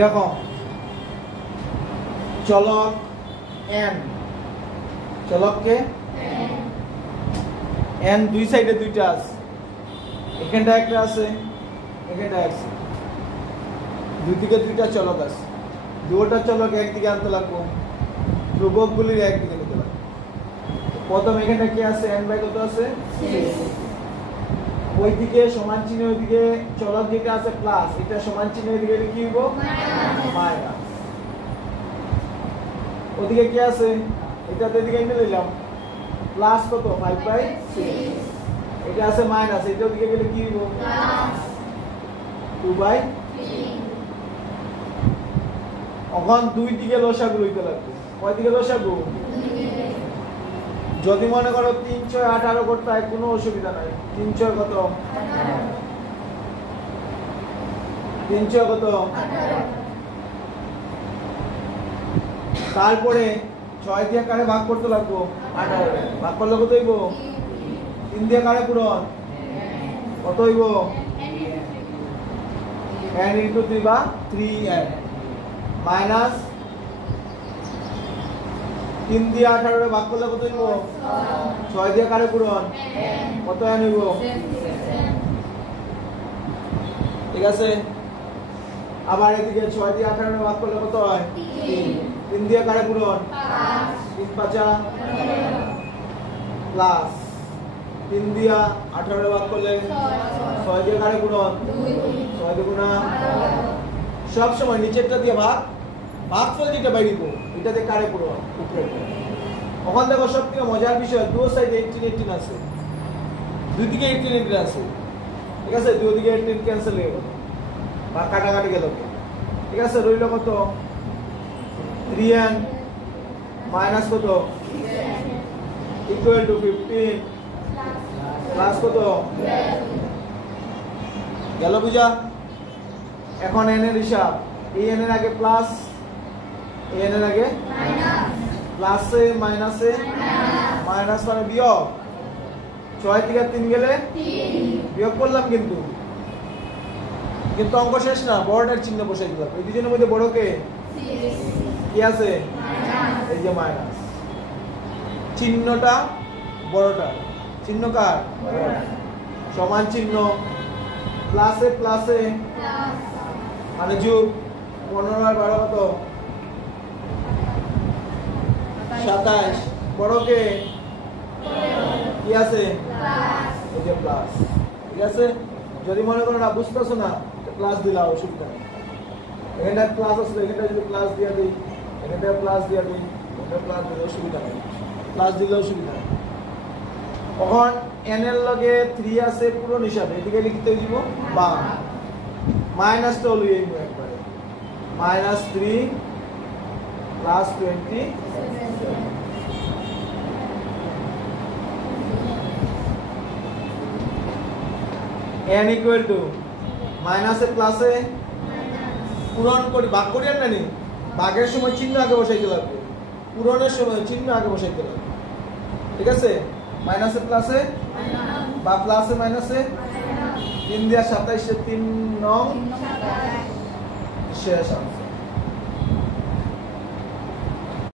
দেখো চলক n, চলককে n দুই সাইডে দুইটা আছে, এখানটা একটা আছে, এখানটা আছে, দুই দিকে দুইটা চলক আছে। দুটো চলক একদিকে আনতে লাগবো, ধ্রুবকগুলির একদিকে নিতে লাগবে। প্রথম এখানটা কি আছে, n বাই কত আছে, ওইদিকে সমান চিহ্ন, ওইদিকে চলক যেটা আছে প্লাস, এটা সমান চিহ্ন ওইদিকে কি হইব, মাইনাস। ওদিকে কি আছে, এটাতে এদিকে এনে নিলাম প্লাস কত 5/6, এটা আছে মাইনাস, এটা ওদিকে গেলে কি হইব, প্লাস 2/3। এখন দুই দিকে লসাগু লইতে লাগবে। কয় দিকে লসাগু, যদি মনে করো 3 6 18 করতে হয় কোনো অসুবিধা নাই। 3 6 কত, 3 6 কত, 18। তারপরে 6 দিয়ে কারে ভাগ করতে লাগবো, 18 ভাগ করলে কত হইব, 3 দিয়ে কারে পূরণ কত হইব, n * 3 বা 3n মাইনাস 3 দিয়ে 18 ভাগ করলে কত হইব, 6 দিয়ে কারে পূরণ কত n হইব, ঠিক আছে। আবার এদিকে 6 দিয়ে 18 ভাগ করলে কত হয়, 3 দিয়ে কারে পূরণ 3 5 প্লাস 3 দিয়ে 18 ভাগ করলে 6 দিয়ে কারে পূরণ 6 দুগুণা। সব সময় নিচেরটা দিয়ে ভাগফল যেটা বাইরিব এটাতে কারে পূরণ উপরে। ওখান দেখো সব থেকে মজার বিষয়, দু সাইডে 18 18 আছে, দুই দিকে 18 18 আছে, ঠিক আছে। দুই দিকে 18 ক্যান্সেল হয়ে গেল বা কাটাকাটি গেল, ঠিক আছে। রইল কত, 3n মাইনাস কত ইকুয়াল টু 15 প্লাস কত গেল, বুঝা। এখন n এর হিসাব, এই n এর আগে প্লাস, এই n এর আগে মাইনাস, প্লাসে মাইনাসে মাইনাস মানে বিয়োগ। 6 থেকে 3 গেলে বিয়োগ করলাম, কিন্তু অঙ্ক শেষ না, বড়টার চিহ্ন বসাই দিলাম। এই দুজনের মধ্যে বড়কে কি আছে, এই যে মাইনাস, চিহ্নটা বড়টা, চিহ্ন কার, সমান চিহ্ন, প্লাসে প্লাসে মানে যোগ, 15 আর 12 কত 27, বড়কে কি আছে, এই যে প্লাস, ঠিক আছে। যদি মনে করো না বুঝতেছো না, প্লাস দিলা অসুবিধা নেই। এখানটা প্লাস আছে, এখানটা যদি প্লাস দিয়ে দিই, এখানটা প্লাস দিয়ে দিই, এটা প্লাস দিলে অসুবিধা নেই, প্লাস দিলে অসুবিধা নেই। এখন n এর লগে 3 আছে পূরণ হিসাবে, এদিকে লিখতে দিব বা মাইনাসটা লই এই একবারে, -3 প্লাস 20 n ইকুয়াল টু মাইনাসে প্লাসে পূরণ করি, ভাগ করি আর না নি, ভাগের সময় চিহ্ন আগে বসাইতে লাগবে, পূরণের সময় চিহ্ন আগে বসাইতে লাগবে, ঠিক আছে। মাইনাসে প্লাসে বা প্লাসে মাইনাসে 3 দিয়ে 27 3 9 শেষ আছে।